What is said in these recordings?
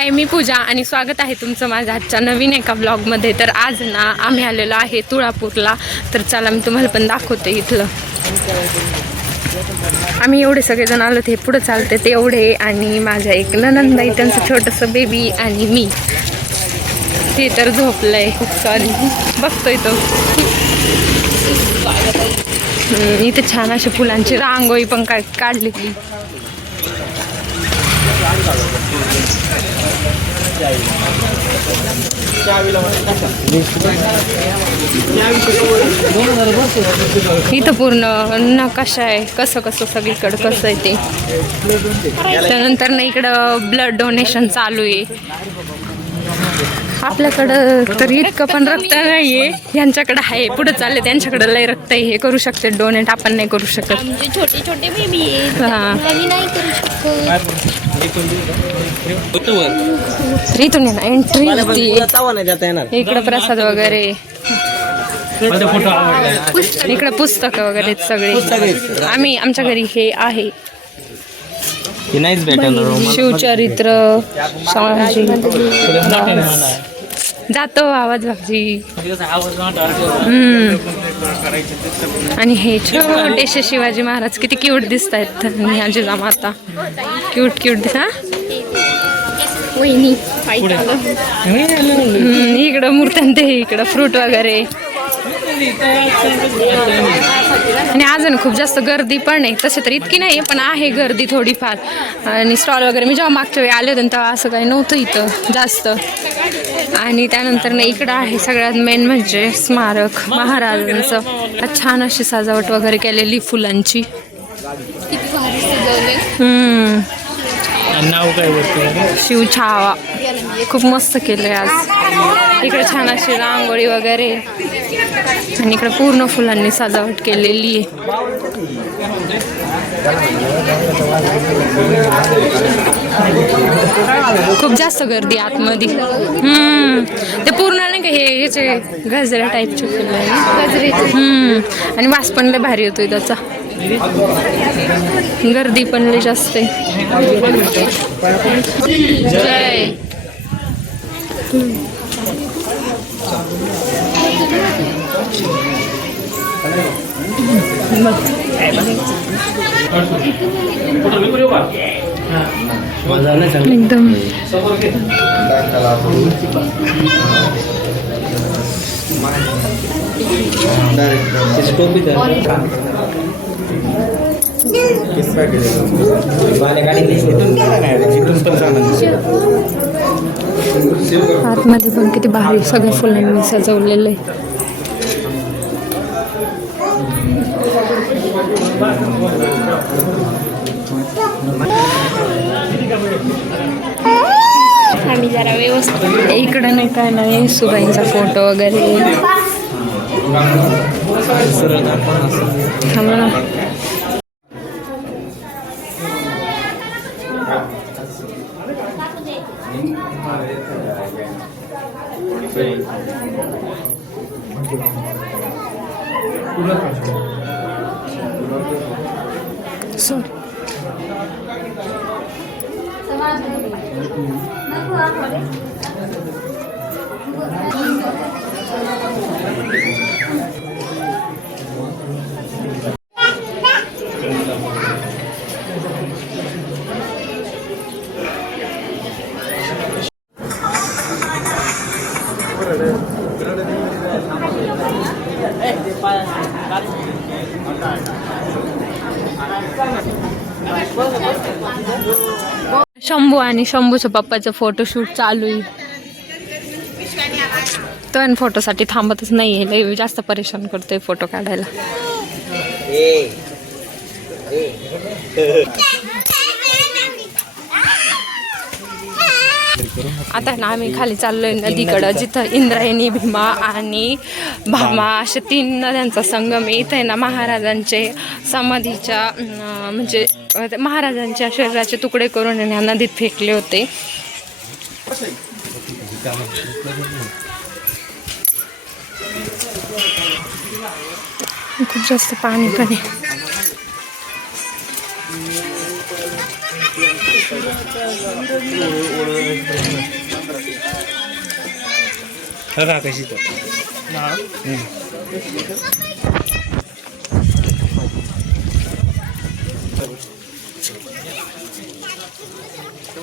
हाय मी पूजा आणि स्वागत आहे तुमचं माझ्या आजच्या नवीन एका ब्लॉगमध्ये तर आज ना आम्ही आलेलो आहे तुळापूरला. तर चला मी तुम्हाला पण दाखवते इथलं. आम्ही एवढे सगळेजण आलो ते पुढं चालते ते एवढे आणि माझ्या एक ननंदाई त्यांचं छोटंसं बेबी आणि मी. ते तर झोपलंय. खूप सॉरी बघतोय तो. इथे छान अशा फुलांची रांगोळी पण का काढलेली. इथं पूर्ण नकाशा आहे. कसं कसं सगळीकडं कसं आहे ते. त्यानंतर ना इकडं ब्लड डोनेशन चालू आहे. आपल्याकडं तर इतकं पण रक्त नाहीये. यांच्याकडं आहे पुढे चालले त्यांच्याकडं लय रक्त आहे. हे करू शकते डोनेट आपण नाही करू शकत. आमचे छोटे छोटे बेबी हा. नाही करू शकत. इथून आहे ना एंट्री होती इकडं प्रसाद वगैरे. इकडं पुस्तकं वगैरे सगळे. आम्ही आमच्या घरी हे आहे. हे नाहीच भेटणार शिवचरित्र शहाजी जातो आवाज भाजी हम्म. आणि हे छोटेसे शिवाजी महाराज किती क्यूट दिसत आहेत ह्याची माता क्यूट क्यूट दिस हा? इकडं मूर्त्यां ते इकडं फ्रूट वगैरे. आणि अजून खूप जास्त गर्दी पण आहे. तसे तर इतकी नाही पण आहे गर्दी थोडीफार. आणि स्टॉल वगैरे मी जेव्हा मागच्या वेळी आले होते ना तेव्हा असं काही नव्हतं इथं जास्त. आणि त्यानंतर ना इकडं आहे सगळ्यात मेन म्हणजे स्मारक महाराजांचं. छान अशी सजावट वगैरे केलेली फुलांची. वरती? शिवछावा खूप मस्त केलंय आज. इकडे छान अशी रांगोळी वगैरे. आणि इकडे पूर्ण फुलांनी सजावट केलेली आहे. खूप जास्त गर्दी आतमध्ये. हम्म. ते पूर्ण नाही का हे ह्याचे गजऱ्या टाईपचे फुलं आहे गजरे हम्म. आणि वास पण लय भारी होतोय त्याचा. गर्दी पण लय जास्त आहे. जय एकदम त्याची टोपी तर माझ्या गाडी दिसली तर नाही जिथून पण एकदम. आतमध्ये पण किती भारी सगळ्या फुलांनी सजवलेलं आहे. आम्ही जरा व्यवस्थित इकडं नाही काय नाही सुबाईंचा फोटो वगैरे. É, vamos, vamos. शंभू आणि शंभूच्या पप्पाचं फोटोशूट चालू आहे. तो फोटोसाठी थांबतच नाही आहे लय जास्त परेशान करतोय फोटो काढायला. आता ना आम्ही खाली चाललोय नदीकडं. जिथं इंद्रायणी भीमा आणि भामा अशा तीन नद्यांचा संगम इथं आहे ना महाराजांचे समाधीच्या म्हणजे महाराजांच्या शरीराचे तुकडे करून ना नदीत फेकले होते. खूप जास्त पाणी पण आहे.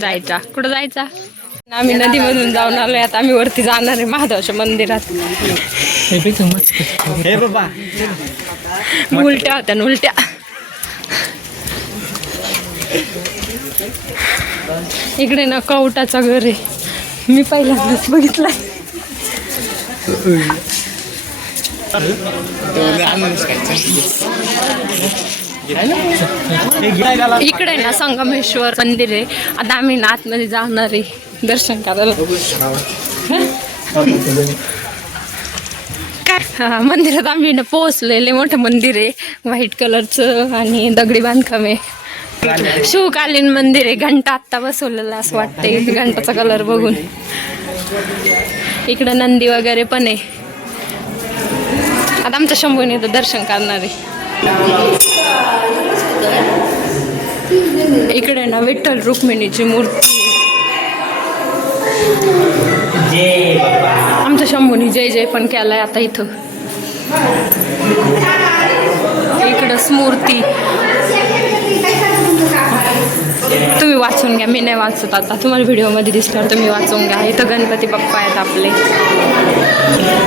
जायचा. कुठं जायचा? आम्ही नदीमधून जाऊन आलोय. आता आम्ही वरती जाणार आहे महादेवाच्या मंदिरात. हे बाबा. उलट्या होत्या न उलट्या. इकडे ना कवटाचा घर आहे. मी पहिल्यांदाच बघितलाय इकडे ना संगमेश्वर मंदिर आहे. आता आम्ही ना आतमध्ये जाणार आहे. दर्शन करायला. काय मंदिरात आम्ही ना पोहोचलेले. मोठं मंदिर आहे. व्हाईट कलरचं आणि दगडी बांधकाम आहे. शिवकालीन मंदिर आहे. घंटा आत्ता बसवलेला असं वाटतंय. घंटाचा कलर बघून. इकडं नंदी वगैरे पण आहे. आता आमच्या शंभूने तर दर्शन करणार आहे. इकडे ना विठ्ठल रुक्मिणीची मूर्ती. आमच्या शंभूनी जय जय पण केलाय आता इथं. इकडं मूर्ती तुम्ही वाचून घ्या मी नाही वाचत आता. तुम्हाला व्हिडिओमध्ये दिसल्यावर तुम्ही वाचून घ्या. इथं गणपती बाप्पा आहेत आपले.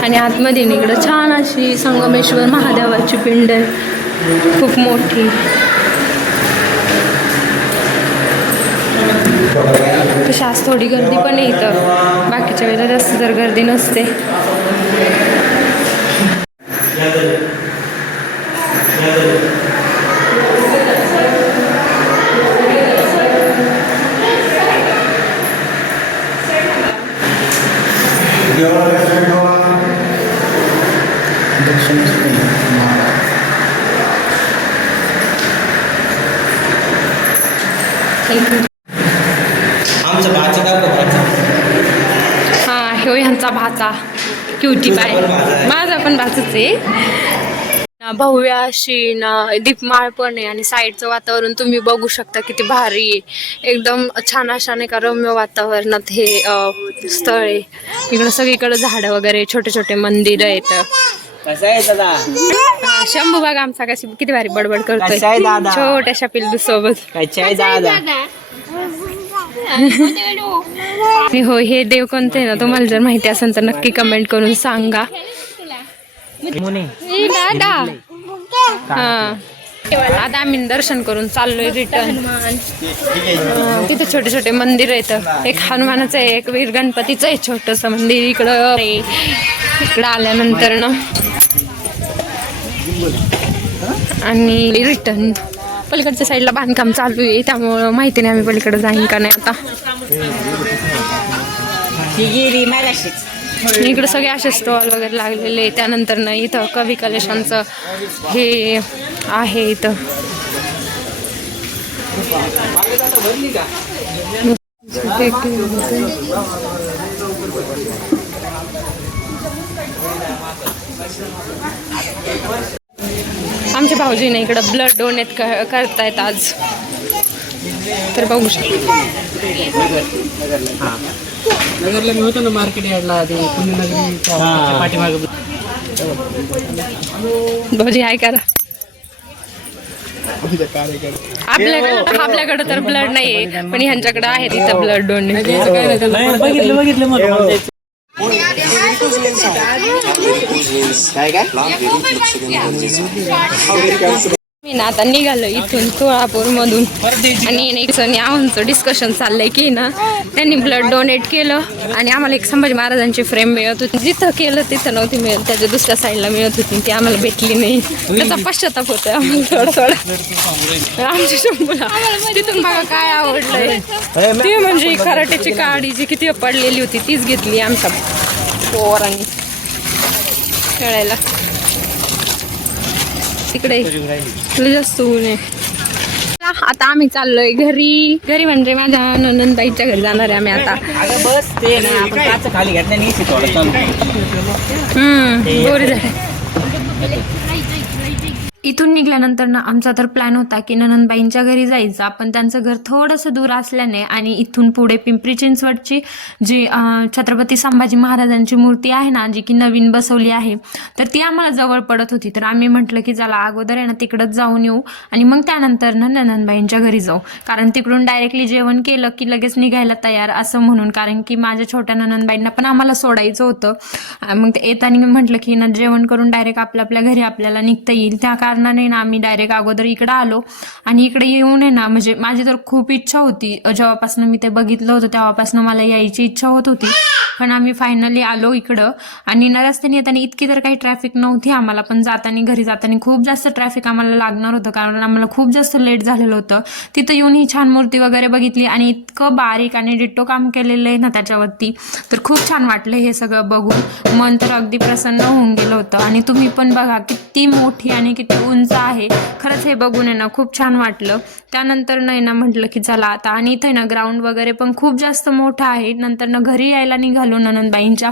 आणि आतमध्ये इकडं छान अशी संगमेश्वर महादेवाची पिंड आहे. खूप मोठी. तशी आज थोडी गर्दी पण आहे इथं. बाकीच्या वेळेला जास्त तर गर्दी नसते. आमचं भाची का भाचा? हा ह्यो ह्यांचा भाचा. क्युटी बाय माझा पण भाचाच आहे. ना भव्य अशी ना दीपमाळ पण आहे आणि साईडचं वातावरण तुम्ही बघू शकता किती भारी आहे. एकदम छान अशा नाही का रम्य वातावरणात हे स्थळ आहे. इकडं सगळीकडे झाडं वगैरे छोटे छोटे मंदिर आहेत. कसं आहे दादा? शंभू बघा आमचा कशी किती भारी बडबड कसा आहे करतोय दादा? छोट्याशा पिल्लू सोबत. काय आहे दादा? आणि हो हे देव कोणते ना तुम्हाला जर माहिती असेल तर नक्की कमेंट करून सांगा. मुनी. ए, दादा. हा. आता आम्ही दर्शन करून चाललोय रिटर्न तिथे छोटे छोटे मंदिर आहेत. एक हनुमानाचं आहे एक वीर गणपतीचं आहे छोटस मंदिर इकडं. आहे. इकडं आल्यानंतर ना. आणि रिटर्न. पलीकडच्या साईडला बांधकाम चालू आहे त्यामुळं माहिती नाही आम्ही पलीकडे जाईन का नाही आता. इकडे सगळे असे स्टॉल वगैरे लागलेले. त्यानंतर ना इथं कवी कलेशांचं हे आहे इथं. आमच्या भाऊजीने इकडं ब्लड डोनेट करतायत आज. तर बघू शकतो. नगरला मी होतो ना मार्केट यार्डला पाठीमागे. भाऊजी हाय करा. आपल्याकडे आपल्याकडे तर ब्लड नाहीये पण ह्यांच्याकडे आहे तिथं ब्लड डोनेट बघितलं बघितलं मग काय काय मी ना आता निघालो इथून तुळापूर मधून आणि नेक्स्ट आमचं डिस्कशन चाललंय की ना त्यांनी ब्लड डोनेट केलं आणि आम्हाला एक संभाजी महाराजांची फ्रेम मिळत होती. जिथं केलं तिथं नव्हती मिळत त्याच्या दुसऱ्या साईडला मिळत होती. ती आम्हाला भेटली नाही. त्याचा पश्चाताप होतोय आम्हाला थोडा थोडा आमच्या शंभूला तिथून बघा काय आवडलंय. ती म्हणजे कराट्याची काडी जी किती पडलेली होती तीच घेतली आमच्या पोरांनी. खेळायला. तिकडे. जास्त ऊन आहे. आता आम्ही चाललोय घरी. घरी म्हणजे माझ्या नंदनबाईच्या घरी जाणार आहे आम्ही आता. बस हम्म बोर झाले इथून निघाल्यानंतर ना आमचा तर प्लॅन होता की ननंदबाईंच्या घरी जायचा. पण त्यांचं घर थोडंसं दूर असल्याने आणि इथून पुढे पिंपरी चिंचवडची जी छत्रपती संभाजी महाराजांची मूर्ती आहे ना जी की नवीन बसवली आहे तर ती आम्हाला जवळ पडत होती. तर आम्ही म्हटलं की चला अगोदर आहे ना तिकडंच जाऊन येऊ आणि मग त्यानंतर ना ननंदबाईंच्या घरी जाऊ. कारण तिकडून डायरेक्टली जेवण केलं की लगेच निघायला तयार असं म्हणून. कारण की माझ्या छोट्या ननंदबाईंना पण आम्हाला सोडायचं होतं. मग येताना म्हटलं की ना जेवण करून डायरेक्ट आपल्या आपल्या घरी आपल्याला निघता येईल. त्या कारणाने ना आम्ही डायरेक्ट अगोदर इकडं आलो. आणि इकडे येऊन आहे ना म्हणजे माझी तर खूप इच्छा होती. जेव्हापासून मी ते बघितलं होतं तेव्हापासून मला यायची इच्छा होत होती. पण आम्ही फायनली आलो इकडं. आणि ना रस्त्याने येताना इतकी तर काही ट्रॅफिक नव्हती आम्हाला पण जाताना घरी जाताना खूप जास्त ट्रॅफिक आम्हाला लागणार होतं. कारण आम्हाला खूप जास्त लेट झालेलं होतं. तिथं येऊन ही छान मूर्ती वगैरे बघितली आणि इतकं बारीक आणि डिट्टो काम केलेलं आहे ना त्याच्यावरती. तर खूप छान वाटलं हे सगळं बघून. मन तर अगदी प्रसन्न होऊन गेलं होतं. आणि तुम्ही पण बघा किती मोठी आणि किती उंच आहे. खरंच हे बघून आहे ना खूप छान वाटलं. त्यानंतर नाही ना म्हटलं की चला आता. आणि इथे ना ग्राउंड वगैरे पण खूप जास्त मोठं आहे. नंतर ना घरी यायला निघालो ननंदबाईंच्या.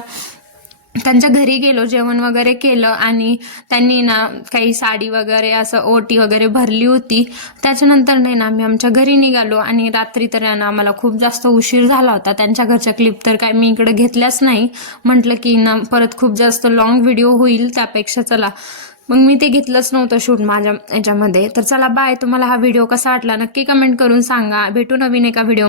त्यांच्या घरी गेलो जेवण वगैरे केलं आणि त्यांनी ना काही साडी वगैरे असं ओटी वगैरे भरली होती. त्याच्यानंतर नाही ना आम्ही आमच्या घरी निघालो आणि रात्री तर ना आम्हाला खूप जास्त उशीर झाला होता. त्यांच्या घरच्या क्लिप तर काय मी इकडे घेतल्याच नाही. म्हटलं की ना परत खूप जास्त लॉंग व्हिडिओ होईल त्यापेक्षा चला. मग मी ते घेतलंच नव्हतं शूट माझ्या याच्यामध्ये. तर चला बाय तुम्हाला हा व्हिडिओ कसा वाटला नक्की कमेंट करून सांगा. भेटू नवीन एका व्हिडिओ